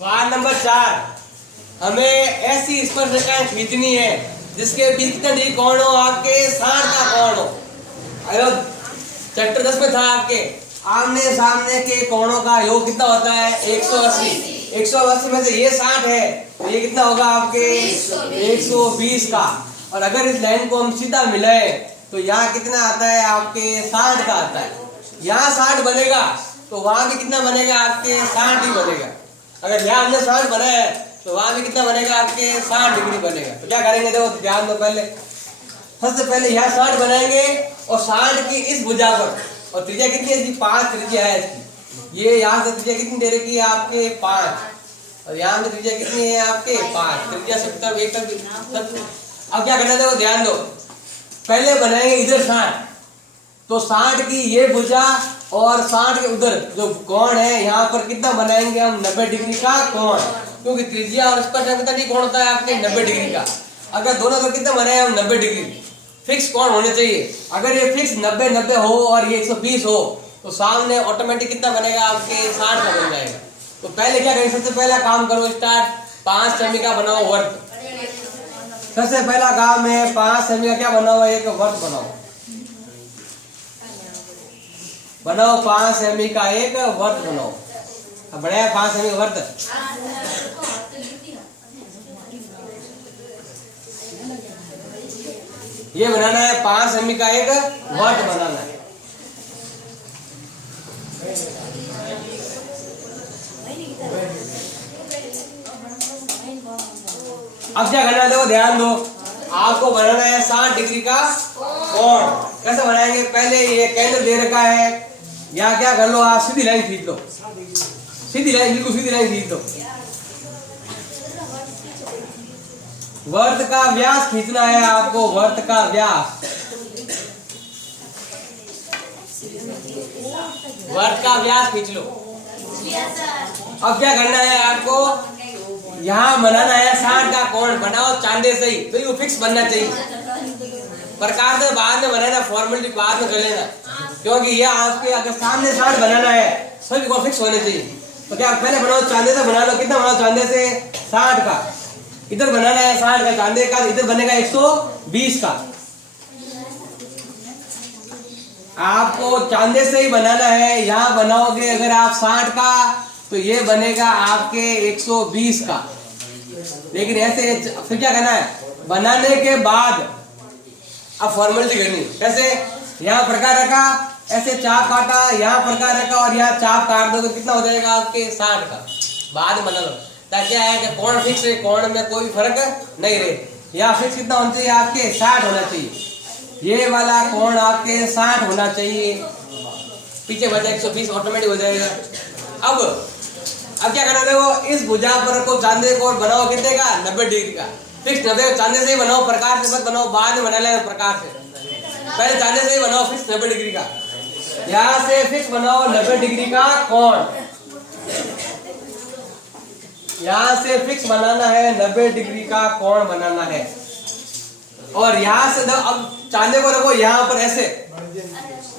सवाल नंबर 4, हमें ऐसी स्पर्शरेखाएं खींचनी है जिसके बीच कितने डिग्री कोण हो आपके 60 का कोण हो। अरे चैप्टर 10 में था आपके आमने सामने के कोणों का योग कितना होता है 180। 180 में से ये 60 है तो ये कितना होगा आपके 120 का। और अगर इस लाइन को हम सीधा मिलाए तो यहाँ कितना आता है आपके 60 का आता है। यहाँ 60 बनेगा तो वहां भी कितना बनेगा आपके 60 ही बनेगा। अगर यहाँ हमने 60 बनाया है तो वहां भी कितना बनेगा आपके 60 डिग्री बनेगा। तो क्या करेंगे देखो ध्यान दो, पहले सबसे पहले यहाँ 60 बनाएंगे और 60 की इस भुजा पर, और त्रिज्या कितनी है इसकी 5 त्रिज्या है इसकी। ये यहाँ से त्रिज्या कितनी दे रखी है आपके 5 और यहाँ से त्रिज्या कितनी है आपके 5 त्रिज्या 70 एक तक। अब क्या करना देखो ध्यान दो, पहले बनाएंगे इधर 60 तो 60 की ये भुजा और 60 के उधर जो कोण है यहाँ पर कितना बनाएंगे हम 90 डिग्री का कोण, क्योंकि त्रिज्या और स्पर्शरेखा कितना डिग्री कोण होता है आपके 90 डिग्री का। अगर दोनों का कितना बनाए हम 90 डिग्री फिक्स कोण होने चाहिए। अगर ये फिक्स 90 हो और ये 120 हो तो सामने ऑटोमेटिक कितना बनेगा आपके 60 का बन जाएगा। तो पहले क्या करेंगे, सबसे पहला काम करो स्टार्ट, 5 सेमी का बनाओ वर्त। सबसे पहला काम है 5 सेमी का क्या बनाओ, एक वर्त बनाओ 5 सेमी का एक वर्त बनाओ। अब बढ़िया 5 सेमी का वर्त ये बनाना है, 5 सेमी का एक वर्त बनाना है। अब क्या करना है देखो ध्यान दो, आपको बनाना है 60 डिग्री का कोण। कैसे बनाएंगे, पहले ये केंद्र दे रखा है, या क्या कर लो आप सीधी लाइन खींच लो, सीधी लाइन बिल्कुल सीधी लाइन खींच लो। वर्त का व्यास खींचना है आपको, वर्त का व्यास, वर्त का व्यास खींच लो। अब क्या करना है आपको, यहाँ बनाना है 60 का कोण, बनाओ चांदे से ही, तो वो फिक्स बनना चाहिए। प्रकार से बाद में बनाना, फॉर्मेलिटी बाद में कर लेना, क्योंकि ये आपके अगर सामने 60 बनाना है सभी को फिक्स होने चाहिए। तो क्या पहले बनाओ चांदे से बना लो, कितना बनाओ चांदे से 60 का, इधर बनाना है 60 का चांदे का, इधर बनेगा 120 का। आपको चांदे से ही बनाना है, यहाँ बनाओगे अगर आप 60 का तो ये बनेगा आपके 120 का। लेकिन ऐसे फिर क्या करना है, बनाने के बाद अब फॉर्मेलिटी करनी। कैसे, यहाँ प्रकार रखा, ऐसे चाप काटा, यहाँ प्रकार रखा और यहाँ चाप काट दो तो कितना हो जाएगा आपके 60 का। बाद में बना लो, ताकि क्या है कि कोण फिक्स है, कोण में कोई फर्क नहीं रहे। यहाँ फिक्स कितना होना चाहिए आपके 60 होना चाहिए, ये वाला कोण आपके 60 होना चाहिए। पीछे बचा 120 ऑटोमेटिक हो जाएगा। अब क्या करना देखो, इस भुजा पर को चांदे को बनाओ कितने का 90 डिग्री का फिक्स। 90 चांदे से ही बनाओ, प्रकार से मत बनाओ, बाद में बना लेना प्रकार से, पहले चांदे से ही बनाओ फिक्स 90 डिग्री का। यहाँ से फिक्स बनाओ 90 डिग्री का कोण, यहाँ से फिक्स बनाना है 90 डिग्री का कोण बनाना है। और यहाँ से अब चांदे को रखो यहाँ पर ऐसे,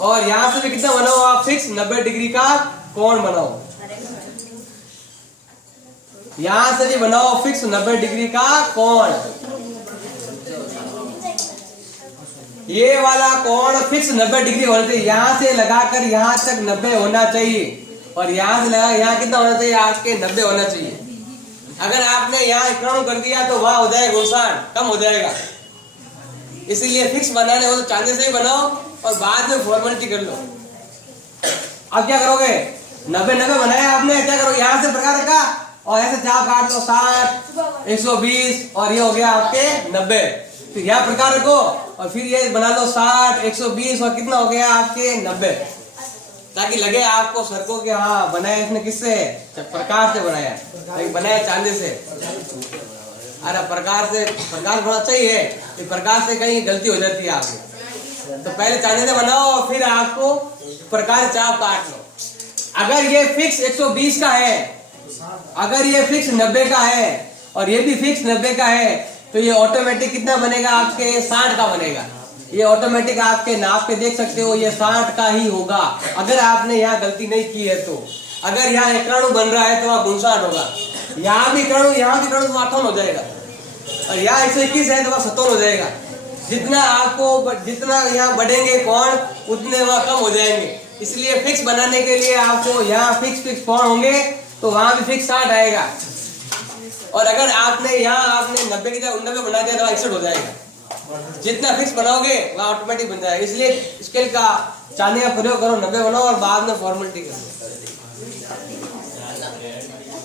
और यहाँ से भी कितना बनाओ आप फिक्स 90 डिग्री का कोण बनाओ। यहाँ से भी बनाओ फिक्स 90 डिग्री का कोण। ये वाला कोण फिक्स 90 डिग्री होना चाहिए, यहाँ से लगाकर यहाँ तक 90 होना चाहिए, और यहाँ से लगा यहाँ कितना होना चाहिए आपके 90 होना चाहिए। अगर आपने यहाँ 91 कर दिया तो वहां हो जाएगा गुणसान, कम हो जाएगा। इसीलिए फिक्स बनाने हो तो चांदे से ही बनाओ और बाद में फॉर्मेलिटी कर लो। अब क्या करोगे, 90 बनाया आपने, क्या करोगे यहाँ से प्रकार रखा और ऐसे चाप काट लो 60 120 और ये हो गया आपके 90। फिर यहाँ प्रकार रखो और फिर ये बना लो 60 120 और कितना हो गया आपके 90, ताकि लगे आपको सड़कों के हाँ बनाया इसने किससे, प्रकार से बनाया, बनाया चांदी से। अरे प्रकार से, प्रकार थोड़ा चाहिए कि प्रकार से कहीं गलती हो जाती है आपकी। तो पहले चांदी से बनाओ फिर आपको प्रकार चाप काट लो। अगर ये फिक्स 120 का है, अगर ये फिक्स 90 का है और ये भी फिक्स 90 का है तो ये ऑटोमेटिक कितना बनेगा आपके 60 का बनेगा। ये ऑटोमेटिक आपके नाप पे देख सकते हो, ये 60 का ही होगा। अगर आपने यहाँ गलती नहीं की है तो, अगर यहाँ 91 बन रहा है तो वहाँ गुणसान होगा। यहाँ भी करूँ तो 58 हो जाएगा, और यहाँ 121 है तो 57 हो जाएगा। जितना यहाँ बढ़ेंगे कोण उतने वहाँ कम हो जाएंगे। इसलिए फिक्स बनाने के लिए आपको यहाँ फिक्स कोण होंगे तो वहाँ भी फिक्स 60 आएगा, और अगर आपने 90 की जगह 89 बना दिया तो 61 हो जाएगा। जितना फिक्स बनाओगे वह ऑटोमेटिक बन जाएगा। इसलिए स्केल का चाहने का प्रयोग करो, 90 बनाओ और बाद में फॉर्मेलिटी करो।